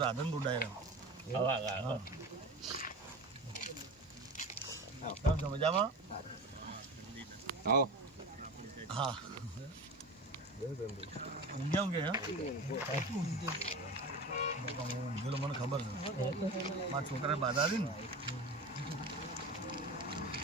રાધનપુર ડાયરા કેમ છો મજામાં? હા. ઊંઘ્યા ઊંઘેલો મને ખબર છે. મારા છોકરાને બાધા હતી ને આવો, જય માતાજી. મજામાં? એ સાધનની વાત હતી.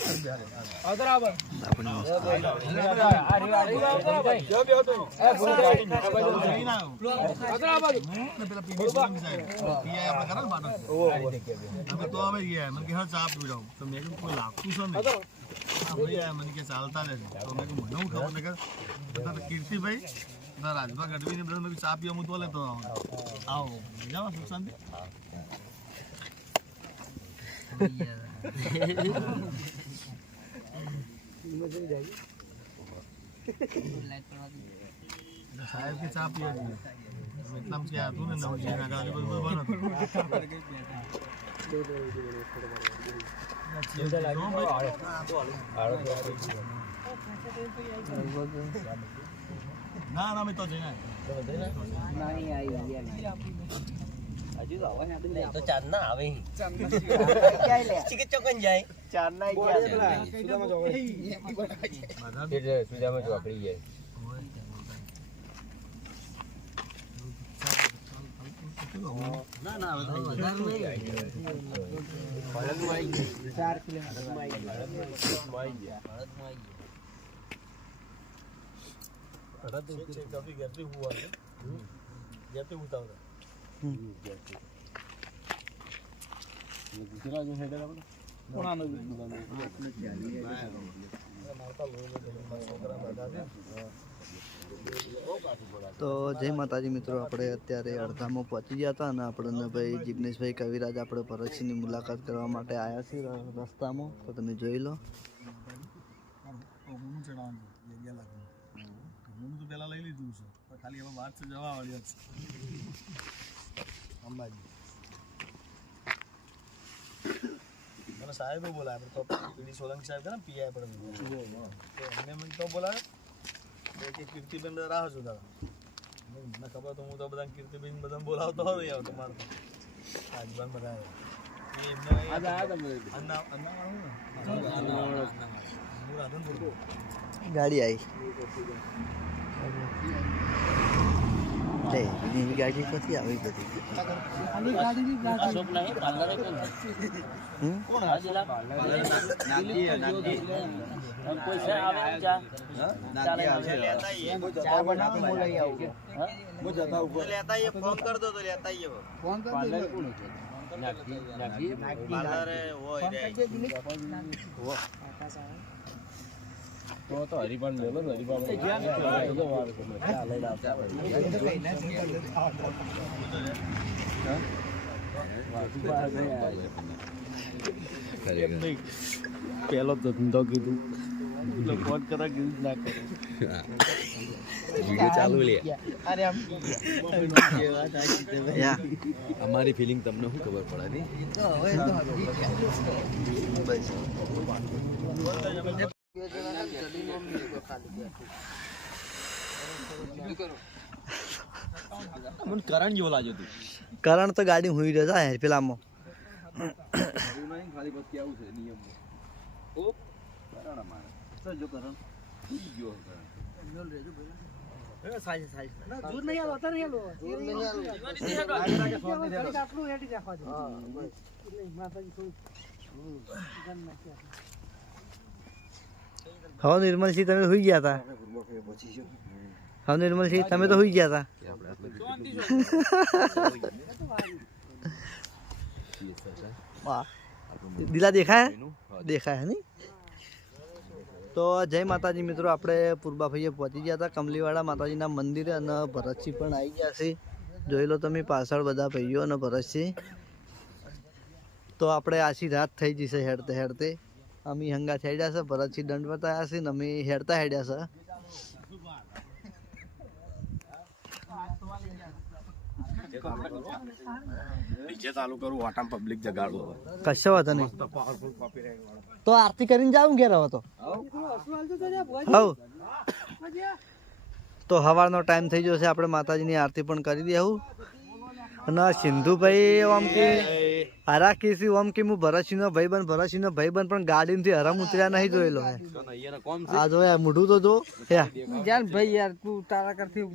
આવો. મજામાં? શાંતિ? જઈને આવ્યો. ને પેલા PB સોલંકી સાહેબ. PI આપણે કરે ને બાટલ. અમે તો અમે ગયા મને કે હા ચા પીવડાવું તો મેં કીધું કોઈ दिया છે ને હા, ભાઈ આ મને કે ચાલતા રહે છે તો મેં તો ગઢવી ને બધા મેં કીધું Itu cana abi. Sikit cokan jai. Cana jai. Sudah mau cokan. Sudah sudah mau cokan jai. ના ના વધારે નહીં ભરતમાં આવી ગયા ચાર કિલો ભરતમાં આવી ગયા ભરતમાં આવી ગયા ભરતમાં આવી ગયા ભરત ચેક કાફી ગરતી હુઆ છે જબ તક ઉતાવળા તો જય માતાજી મિત્રો, આપણે અત્યારે અડધામાં પહોંચી ગયા હતા અને આપણને ભાઈ જિગ્નેશભાઈ કવિરાજ આપણે ભરતસિંહની મુલાકાત કરવા માટે આવ્યા છીએ રસ્તામાં. તો તમે જોઈ લો. પહેલા લઈ લીધું છે ખાલી એમાં વાત જવા વાળી છે અંબાજી મને સાહેબે આપણે તો પીડી સોલંકી સાહેબ છે ને પીઆઈ પડે એમને મને તો બોલાવે. તો કે કીર્તિબેન રાહ જોતા મને ખબર તો હું તો બધા કીર્તિબેન બધા બોલાવતો હોય યાર તમારે રાજભાન બધા આવ્યા. એમને અન્ના અન્ના વાળું ને? હું રાધનપુર. ગાડી આવી. લે એની ગાડી પછી આવી બધી. ચા ચાલે તો બનાવો હું લઈ આવું પેલો ધંધો કીધું. એટલે ફોન કરે કીધું ના કરે. અમારી ફિલિંગ તમને શું ખબર પડે મને કરણ જેવો લાગ્યો તું કરણ તો ગાડી હુઈ રહ્યો છે પેલામાં ખાલી પછી આવું છે નિયમમાં ઓ કરણ? મારે જો કરણ? ઈ ગયો કરણ હવે નિર્મલસિંહ તમે સુઈ ગયા હતા હવે નિર્મલસિંહ તમે તો સુઈ ગયા હતા દિલા દેખાય દેખાય નહીં? તો જય માતાજી મિત્રો આપણે પૂર્બાભાઈએ પહોંચી ગયા હતા કમલીવાળા માતાજીના મંદિરે અને ભરતસિંહ પણ આવી ગયા છે. જોઈ લો તમે પાછળ બધા ભાઈઓ અને ભરતસિંહ. તો આપણે આછી રાત થઈ જશે હેડતે હેડતે. અમે હંગા હેડ્યા છે ભરતથી દંડ બતાવ્યા છે ને અમે હેડતા હેડ્યા છે. નીચે ચાલુ કરું વાટામ પબ્લિક જગાડું કશો વાંધો નહીં. તો આરતી કરીને જાઉં ઘેર હવે તો? હવ. તો સવારનો ટાઈમ થઈ ગયો છે આપણે માતાજીની આરતી પણ કરી દેવું અને સિંધુભાઈ ઓમ કે હરા કેસી ઓમ કે હું ભરતસિંહનો ભાઈબંધ ભરતસિંહનો ભાઈબંધ પણ ગાડીમાંથી હરમ ઉતર્યા નહીં જોયેલો હે. આ જો યાર મોઢું તો જો જાન ભાઈ યાર તું તારા કરતી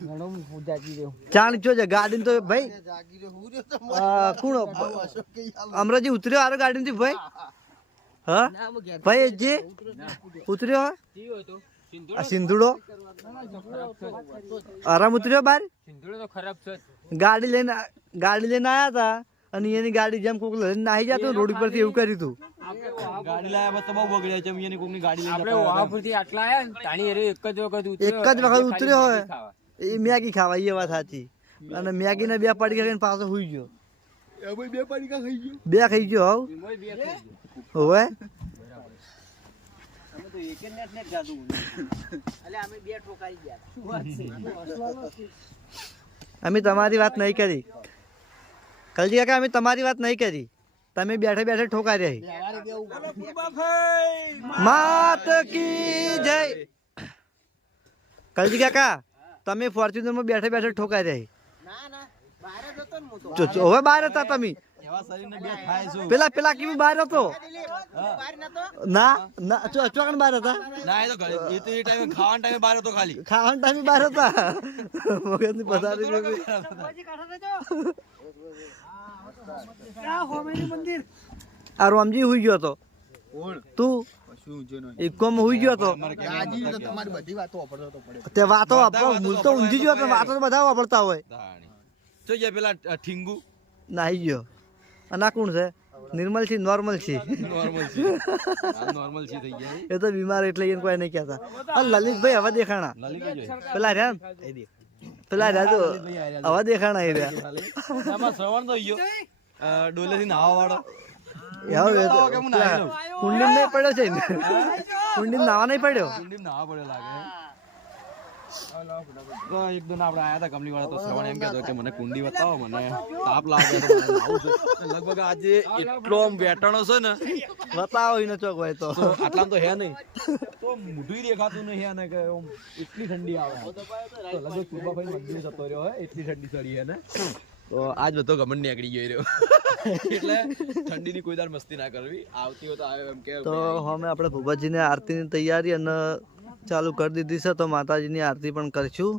ઘણો હું જાગી રહ્યો. ચાણ જો છે? ગાડી તો ભાઈ? આ કોણ? અમરાજી ઉતર્યો હારો ગાડી ભાઈ? હા? ભાઈ જે ઉતર્યો હા આ સિંધુડો? આરામ ઉતર્યો બાર? ગાડી લઈને ગાડી લઈને આયા હતા અને એની ગાડી જેમ કોક લઈને નાહી જતો રોડ ઉપરથી એવું કર્યું હતું ગાડી લાયા બસ બહુ બગડ્યા છે અહીંયાની કોકની ગાડી આપણે વાવાપુરથી આટલા આયા તાણી એરે એક જ વખત ઉતર્યો એક જ વખત ખાલી ઉતર્યો હોય. મેગી એ મેગી ખાવા એ વાત સાચી. અને મેગી ને બે પડી ખાઈને પાછો સુઈ ગયો. બે ખાઈ ગયો. બે ખાઈ અમે બે ઠોકાઈ ગયા. અમે તમારી વાત નહીં કરી. કલજી કાકા અમે તમારી વાત નહીં કરી. તમે બેઠે બેઠે ઠોકા રહી માત કી જય! કલજી કાકા તમે ફોર્ચ્યુનરમાં બેઠે બેઠે ઠોકા રહી ના ના. બહાર જ હતો ને હું તો. જો જો, હવે બહાર હતા તમે. પેલા પેલા કેવી બહાર હતો? બહાર ના ના ચો બહાર હતા? ના એ તો ઘરે- એ તો એ ટાઈમે ખાવાના ટાઈમે બહાર હતો ખાલી. ખાવાના ટાઈમે બહાર હતા? મગજની પથારી જેવી. આ રોમજી હુઈ ગયો હતો. તું? ઇકોમાં હુઈ ગયો હતો. તે વાતો વાપરો મૂળ તો ઊંઘી ગયો તો વાતો બધા વાપરતા હોય. જો પેલા ઠીંગુ. નાહી ગયો. અને આ કોણ છે નિર્મલ છે. નોર્મલ છે. નોર્મલ છે નોર્મલ છે થઈ ગયા. એ તો બીમાર એટલે એને કોઈ નહીં કહેતા. આ લલિતભાઈ હવે દેખાણા. પેલા રહ્યા પેલા રહ્યા તો હવે દેખાણા એ રહ્યા. શ્રવણ તો ગયો ડોલે થી નાવા વાળો. કુંડી નહીં પડ્યો છે ને? કુંડી નાવા નહીં પડ્યો? કુંડી નાવા પડ્યો લાગે. તો એક દો આપણે આયા હતા કમલી વાળા તો શ્રવણ એમ કહેતો કે મને કુંડી બતાવો મને તાપ લાગે તો. લગભગ આજે એટલો વેટાણો છે ને બતાવો એને ચોક હોય તો. આટલા તો હે નહીં. તો મોઢું દેખાતું નહીં હે કે એટલી ઠંડી આવે. તો લગભગ પૂર્વાભાઈ મંદિર જતો રહ્યો હોય એટલી ઠંડી ચડી હે ને. તો આજ બધો ગમન નીકળી ગયો રહ્યો. એટલે ઠંડીની કોઈ દાર મસ્તી ના કરવી. આવતી હોય તો આવે એમ કે. તો અમે આપણે ભૂપાજીને આરતીની તૈયારી અને ચાલુ કરી દીધી છે તો માતાજીની આરતી પણ કરીશું.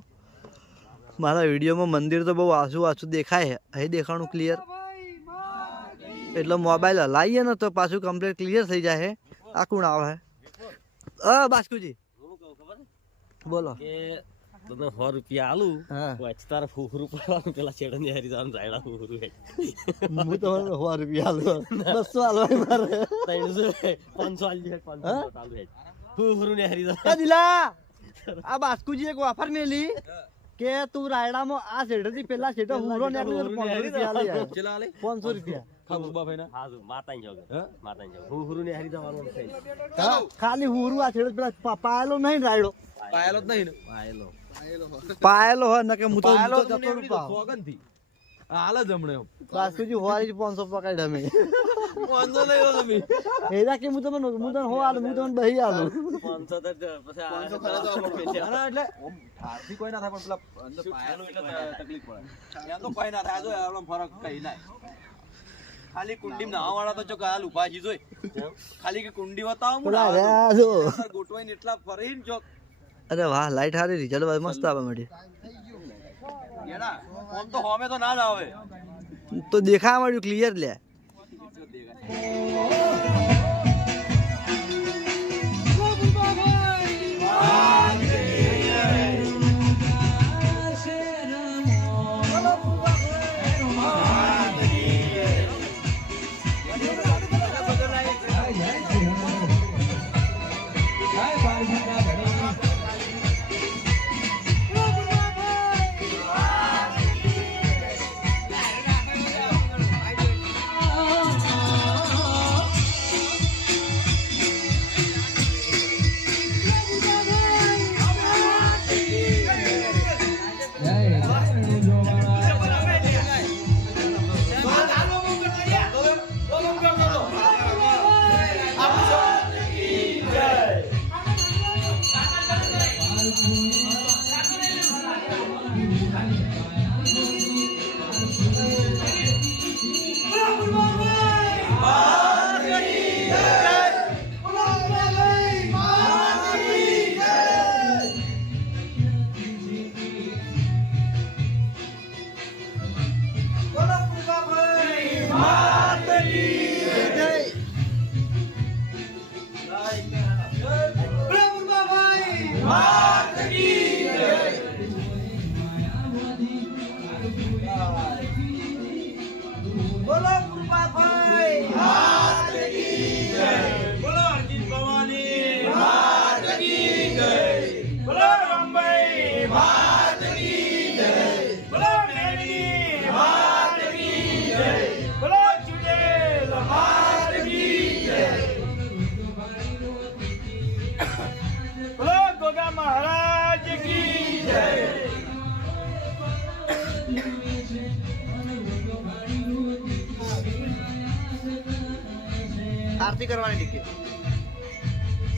મારા વિડીયોમાં મંદિર તો બહુ આસુ આસુ દેખાય છે. અહીં દેખાણું ક્લિયર એટલે મોબાઈલ હલાવીએ ને તો પાછું કમ્પ્લીટ ક્લિયર થઈ જાય આ કોણ આવે અ બાસ્કુજી. બોલો. તને સો રૂપિયા આલું પછી તારે ફૂફરું પડવાનું પેલા છેડે ને હારી જવાનું રાયડા ફૂફરું હે હું તો સો રૂપિયા હાલું બસો હાલવાય મારે. ત્રણસો પાંચસો આલી પાંચસો આલું હે ને હારી એ દિલા આ બાસ્કુજી એક ઓફર મેલી કે તું રાયડામાં આ શેઠેથી પેલા શેઠે હુરો ને પાંચસો રૂપિયા. ખાલી હુરુ આ છેડો પેલા પાયેલો નહીં રાયડો. પાયેલો જ નહીં પાયેલો. હોય ને કે હું તો જતો હાલ જ હમણે. બાસ્કુજી હોવાથી પાંચસો પકડ અમે. વાંધો નહીં હો તમે. એરા કે હું તમને હું તને હો આલું હું તમને બહી આલું. પાંચસો તો પછી આ- ના, ના, એટલે ઠારથી કોઈ ના થાય પણ પેલા અંદર પાયેલું એટલે તકલીફ પડે. એમ તો કોઈ ના થાય જો આપણો ફરક કઈ ના ખાલી કુંડી નાવા વાળા તો ચોક હાલ ઊભા છી જોઈ ખાલી કે કુંડી બતાવો હું ને નાવા રહ્યા જો. એટલા ફરી ને ચોક અરે વાહ લાઈટ હારી રિઝલ્ટ મસ્ત આવે મળી એના તો હોમે તો ના જ આવે. તો દેખાવા મળ્યું ક્લિયર લે. Amen.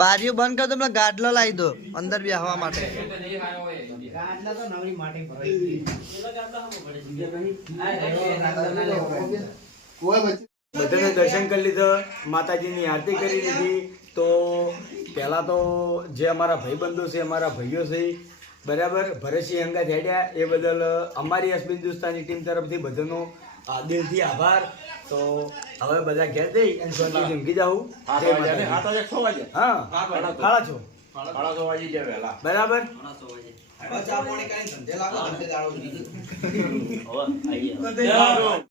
બારીઓ બંધ કર દો ગાડલો લાવી દો, અંદર બેસવા માટે. બધાને દર્શન કરી લીધો, માતાજીની આરતી કરી લીધી. તો પહેલાં તો જે અમારા ભાઈબંધો છે, અમારા ભાઈઓ છે, બરાબર, ભરતસિંહ અંગા હેડ્યા, એ બદલ અમારી અસબી હિન્દુસ્તાની ટીમ તરફથી બધાનો અ, દિલથી આભાર. તો હવે બધા ઘેર જઈ અને શાંતિથી ઊંઘી જાઉં. હા. છ? બરાબર? હવે આઈએ